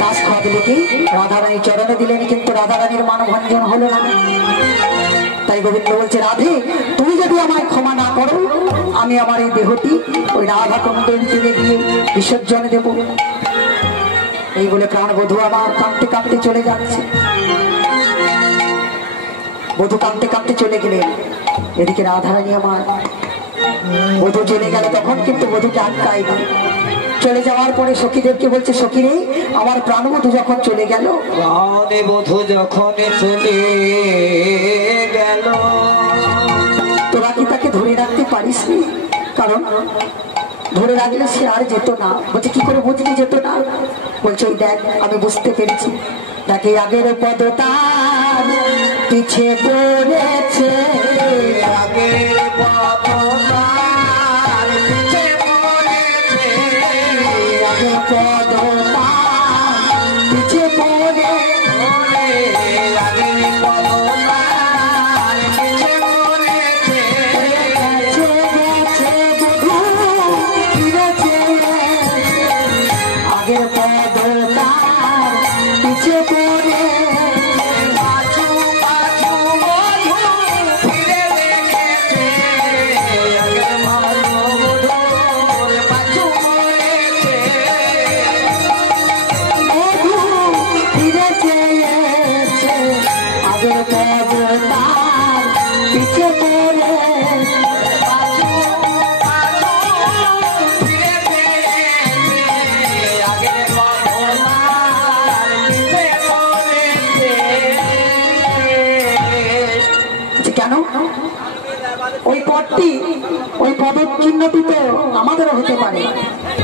দাস খাওয়ালে কি রাধারানী চরণে দিলেন, কিন্তু রাধারানীর মানভঞ্জন হলো না। তাই গোবিন্দ বলছে, রাধে তুমি যদি আমায় ক্ষমা না করো, আমি আমার এই দেহটি ওই রাধা কুণ্ডের দিকে গিয়ে বিসর্জন দেব। এই বলে প্রাণবধূ আমার কাঁদতে কাঁদতে চলে যাচ্ছে। বধূ কাঁদতে কাঁদতে চলে গেলেন। এদিকে রাধারানী আমার বধূ চলে গেল, তখন কিন্তু বধূকে আটকায়নি। চলে যাওয়ার পরে সখীদেরকে বলছে, সখীরে আমার প্রাণবধূ যখন চলে গেল, প্রাণবধূ যখন চলে গেল, তোরা কি তাকে ধরে রাখতে পারিস নি? কারণ ধরে রাখলে সে আর যেত না। বলছে, কি করে বুঝলি যেত না? বলছে, ওই দেখ আমি বুঝতে পেরেছি। তাকে আগের পদতার পিছে পড়েছে, আগের পদতার পিছে পড়েছে, আগের পদতার পিছে পড়ে, আগের পদতার পিছে পড়েছে, আগের পদতার পিছে পড়ে, পাছু পাছু বধূ ফিরে দেখেছে, আগের পদবধূর পাছু পড়েছে, বধূ ফিরে চেয়েছে, আগের পদতার পিছে পড়ে, পাছু পাছু ফিরে দেখেছে, আগের পদতার পিছে পড়েছে। কেন? ওই পদটি, ওই পদচিহ্নটি তো আমাদেরও হতে পারে।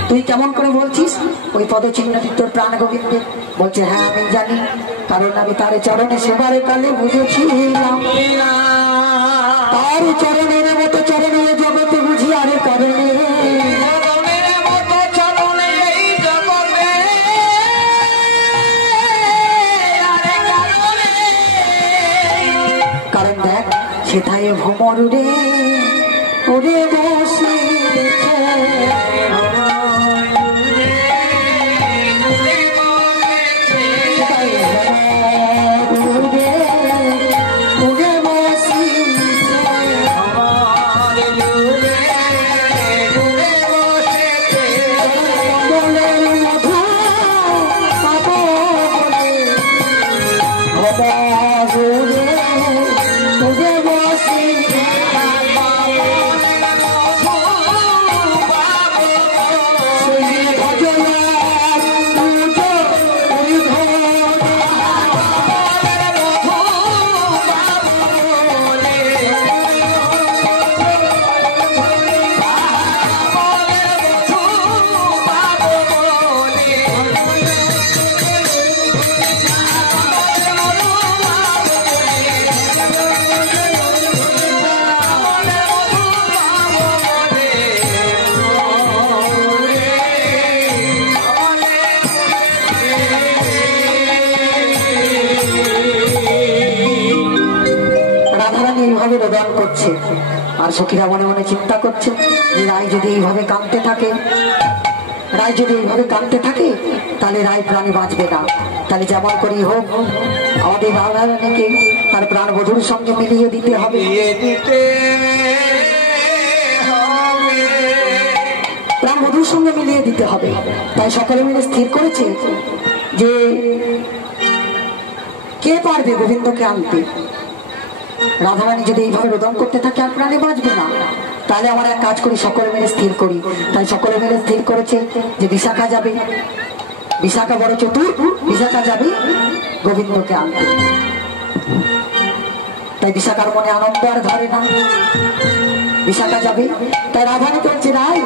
তুই কেমন করে বলছিস ওই পদচিহ্নটি তোর প্রাণ গোবিন্দের? বলছে, হ্যাঁ আমি জানি, কারণ আমি তার চরণে সেবারে কালে বুঝেছিলাম। তার চরণের মতো চরণে জগতে বুঝি আরে কারণে, চরণের মতো চরণে এই জগতে আরে কারণে, কারণ দেখ সেথায় ভ্রমর রে ওরে বসেছে, সেথায় ভ্রমর রে ওরে বসেছে, আমার জুড়ে জুড়ে বসেছে, কমলের মধু পাবো বলে, ভবরে ওরে বসেছে, সেই ভজনার পুজো ওই ধরে, রাধারানী এইভাবে রোদন করছে। আর সখীরা মনে মনে চিন্তা করছে যে রায় যদি এইভাবে কাঁদতে থাকে, রায় যদি এইভাবে কাঁদতে থাকে, তাহলে রায় প্রাণে বাঁচবে না। তাহলে যেমন করেই হোক আমাদের রাধারানীকে তার প্রাণ বধূর সঙ্গে মিলিয়ে দিতে হবে, বিয়ে দিতে হবে, প্রাণ বধূর সঙ্গে মিলিয়ে দিতে হবে। তাই সকলে মিলে স্থির করেছে যে কে পারবে গোবিন্দকে আনতে। রাধারানী যদি এইভাবে রোদন করতে থাকে আর প্রাণে বাঁচবে না, তাহলে আমরা এক কাজ করি, সকলে মিলে স্থির করি। তাই সকলে মিলে স্থির করেছে যে বিশাখা যাবে, বিশাখা বড় চতুর, বিশাখা যাবে গোবিন্দকে আনতে। তাই বিশাখার মনে আনন্দ আর ধরে না, বিশাখা যাবে। তাই রাধারানী বলছে, রাই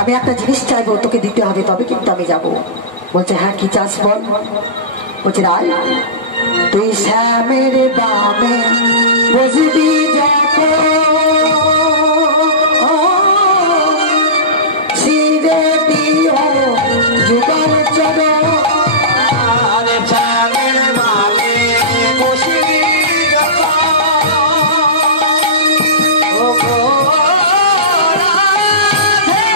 আমি একটা জিনিস চাইবো, তোকে দিতে হবে, তবে কিন্তু আমি যাব। বলছে, হ্যাঁ কি চাস বল? বলছে, রাই তুই শ্যামের বামে বসবি শিরে দিও যুগল চরণ, আর চামের মালে বসবি যখন, ও গো রাধে,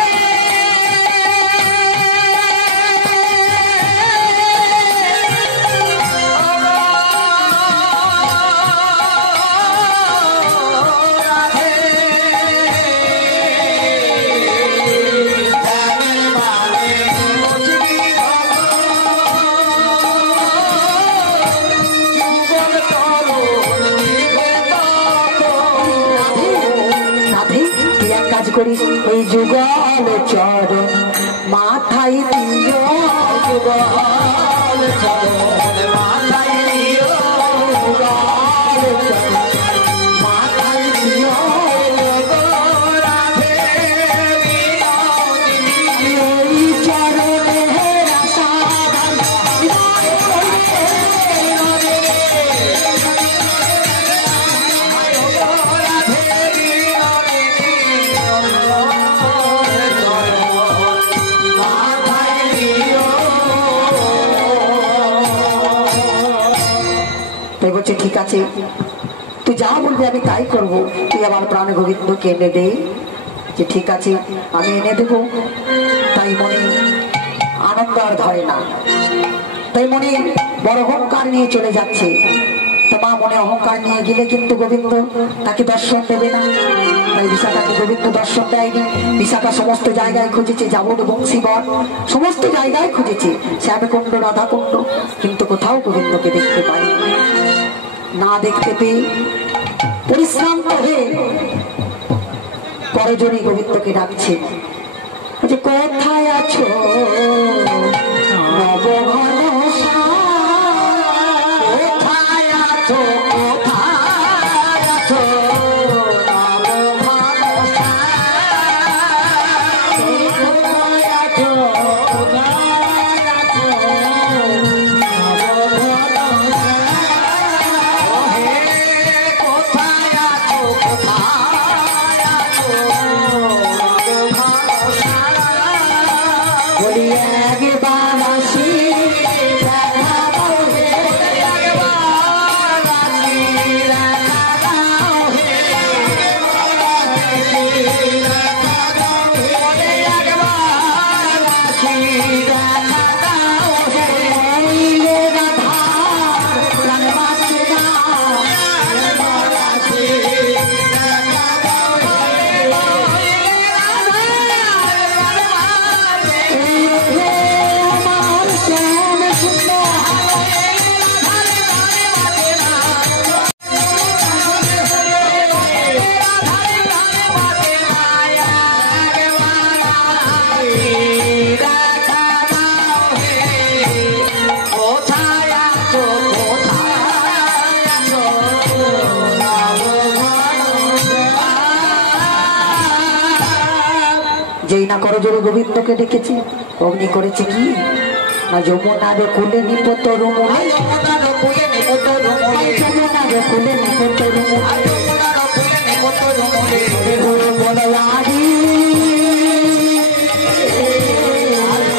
এই যুগল চরণ মাথায় দিও, যুগল চরণ মাথায় দিও, যুগল চরণ মাথায় দিও, রাধে বিনোদিনী এই চরণের আশা বলছে ঠিক আছে, তুই যা বলবি আমি তাই করবো। তুই আমার প্রাণ গোবিন্দকে এনে দে। যে ঠিক আছে আমি এনে দেব। তাই মনে আনন্দ আর ধরে না, তাই মনে বড় অহংকার নিয়ে চলে যাচ্ছে। তো মা মনে অহংকার নিয়ে গেলে কিন্তু গোবিন্দ তাকে দর্শন দেবে না। তাই বিশাখাকে গোবিন্দ দর্শন দেয়নি। বিশাখা সমস্ত জায়গায় খুঁজেছে, যাবত বংশীবন সমস্ত জায়গায় খুঁজেছে, শ্যামকুণ্ড রাধাকুণ্ড, কিন্তু কোথাও গোবিন্দকে দেখতে পায়নি। না দেখতে পেয়ে পরিশ্রান্ত হয়ে পরজনী গোবিন্দকে ডাকছে, যে কোথায় আছো নবঘনশ্যাম, কোথায় আছো, কোথায় আছো নবঘনশ্যাম, কোথায় আছো, কোথায় আছো নবঘনশ্যাম, হে কোথায় আছো, কোথায় আছো নবঘনশ্যাম, বলি একবার আসি দেখা দাও হে, একবার আসি দেখা দাও হে, বলে একবার আসি দেখা দাও হে, নইলে রাধার প্রাণ বাঁচে না, একবার আসি দেখা দাও হে, এই হে আমার শ্যাম সুন্দর, কোথায় আছো, কোথায় আছো যেই না করজোড়ে গোবিন্দকে ডেকেছে, অগ্নি করেছে কি না যমুনার কোলে নিপত রুমুলে, যমুনার কুলে নিপত রুমুলে, যমুনার কোলে নিপত রুমুলে, যমুনার কুলে নিপত রুমুলে, গুরু বলে লাগি যমুনার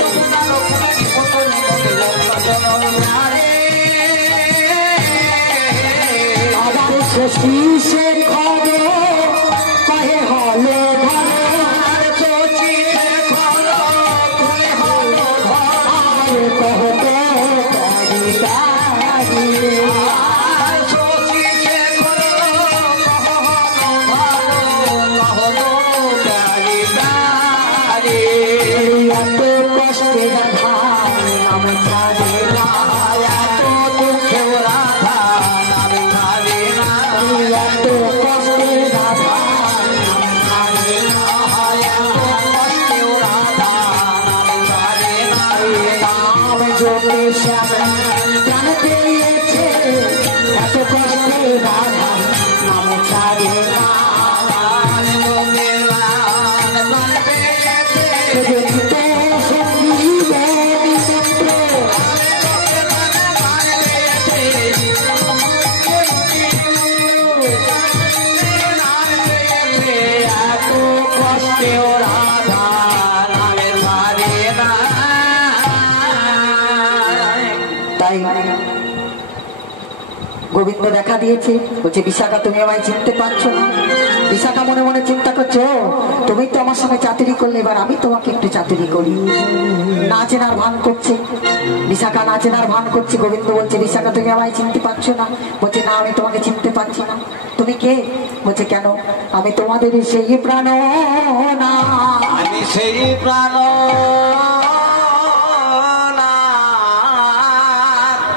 কুলে নিপত রুমুলে, জননারে আবার শশী সে খবর কহে হলে ঘরে, আর চচিতে খলো কুলে হলো ঘর, আর কহতে কারি কারি, আর চচিতে খলো কহলো গারি গারি, এত কষ্টে রাধা নাম ছাড়ে না, এত দুঃখেও রাধা নাম ছাড়ে না, এত কষ্টে রাধা নাম ছাড়ে না, এত কষ্টেও রাধা নাম ছাড়ে না, নাম জপে শ্যাম প্রাণ পেয়েছে, এত কষ্টে রাধা নাম ছাড়ে না, দেখিতে সঙ্গী বেদি পুত্র, এত কষ্টেও রাধা নাম ছাড়ে না, তাই গোবিন্দ দেখা দিয়েছে, বলছে বিশাখা তুমি আমায় চিনতে পারছো না। বিশাখা মনে মনে চিন্তা করছো, তুমি তো আমার সঙ্গে চাতুরি করলে, এবার আমি তোমাকে একটু চাতুরি করি। না চেনার ভান করছে বিশাখা, না চেনার ভান করছে। গোবিন্দ বলছে বিশাখা তুমি আমায় চিনতে পারছো না? বলছে না আমি তোমাকে চিনতে পারছি না। তুমি কে? বলছে কেন, আমি তোমাদের সেই প্রাণ না, আমি সেই প্রাণ না,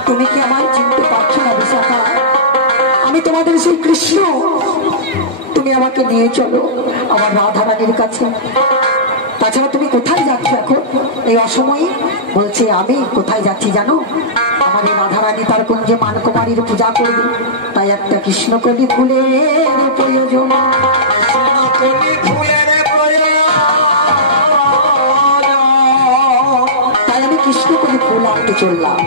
তুমি কি আমায় চিনতে পারছো না বিশাখা? আমি তোমাদের সেই কৃষ্ণ, তুমি আমাকে নিয়ে চলো, আমার রাধা রানীর কাছে। তাছাড়া তুমি কোথায় যাচ্ছ এখন এই অসময়ে? বলছে আমি কোথায় যাচ্ছি জানো, আমার এই রাধা রানী তার কুঞ্জে মানকুমারীর পূজা করবে, তাই একটা কৃষ্ণকলি ফুলের প্রয়োজন। তাই আমি কৃষ্ণকলি ফুল আনতে চললাম।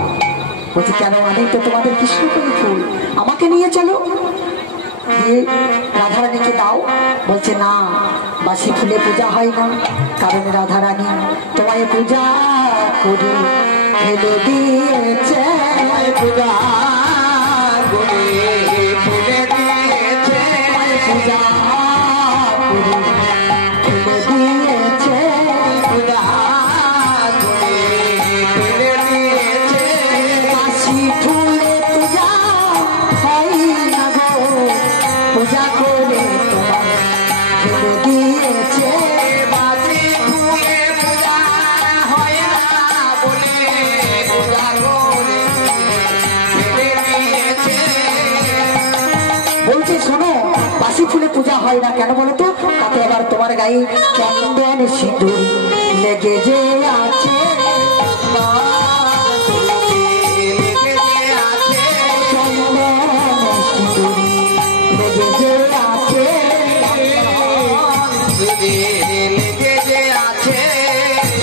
বলছি কেন আনি তো তোমাদের কৃষ্ণকলি ফুল, আমাকে নিয়ে চলো। দিয়ে রাধারানীকে দাও। বলছে না, বাসি ফুলে পূজা হয় না, কারণ রাধারানী তোমায় পূজা করে ফেলে দিয়েছে। পূজা করে ফেলে দিয়েছে, পূজা করে ফেলে দিয়েছে। পূজা করে ফেলে দিয়েছে। বাসি ফুলে পূজা হয় না গো, পূজা করে তোমায় ফেলে দিয়েছে। বাসি ফুলে পূজা হয় না বলে পূজা করে ফেলে দিয়েছে। বলছে শোনো, বাসি ফুলে পূজা হয় না কেন বলো তো? তাতে আবার তোমার গায়ে চন্দন সিঁদুর লেগে যে আছে। চন্দন সিঁদুর লেগে যে আছে।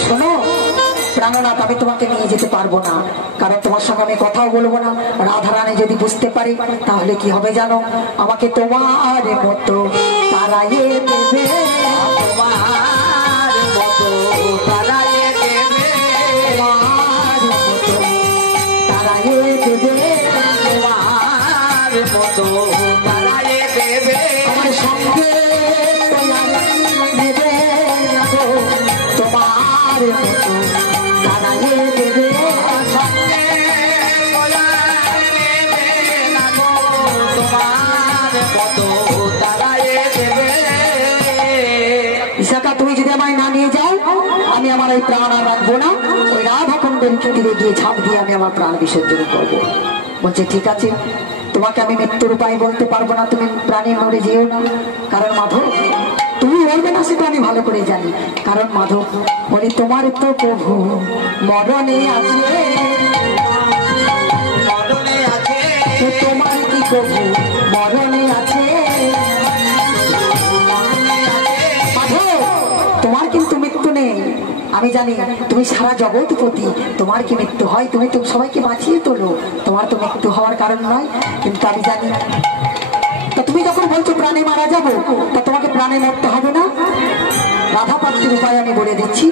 শোনো প্রাণনাথ, আমি তোমাকে নিয়ে যেতে পারবো না, কারণ তোমার সঙ্গে আমি কথাও বলবো না। রাধারানী যদি বুঝতে পারি তাহলে কি হবে জানো, আমাকে তোমার মতো তারাইয়ে দেবে। তোমার মতো তারাইয়ে দেবে, তোমার মতো তারাইয়ে দেবে। তোমার মতো তারাইয়ে দেবে। আমার সঙ্গে নেবে না গো, তোমার মতো তারাইয়ে দেবে। সঙ্গে বলার নেবে না গো, তোমার মতো তারাইয়ে দেবে। বিশাখা, তুমি যদি আমায় না নিয়ে যাও, আমি আমার এই প্রাণ আর রাখবো না। ওই রাধাকুণ্ডের তীরে গিয়ে ঝাঁপ দিয়ে আমি আমার প্রাণ বিসর্জন করবো। বলছে ঠিক আছে, তোমাকে আমি মৃত্যুর উপায় বলতে পারবো না, তুমি প্রাণে মরে যেও না। কারণ মাধব, তুমি বলবে না সেটা আমি ভালো করে জানি। কারণ মাধব বলি, তোমার তো প্রভু মরণে আছে। মরণে আছে, তোমার কি প্রভু মরণে আছে? মাধব, তোমার কিন্তু মৃত্যু নেই। আমি জানি তুমি সারা জগৎপতি, তোমার কি মৃত্যু হয়? তুমি তো সবাইকে বাঁচিয়ে তোলো, তোমার তো মৃত্যু হওয়ার কারণ নয়। কিন্তু আমি জানি, তা তুমি যখন বলছো প্রাণে মারা যাবো, তা তোমাকে প্রাণে মরতে হবে না। রাধা প্রাপ্তির উপায় আমি বলে দিচ্ছি,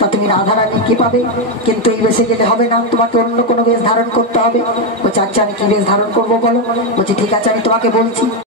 তা তুমি রাধারানী কি পাবে। কিন্তু এই বেশে গেলে হবে না, তোমাকে অন্য কোনো বেশ ধারণ করতে হবে। বলছে আচ্ছা, আমি কি বেশ ধারণ করবো বলো? বলছি ঠিক আছে, আমি তোমাকে বলছি।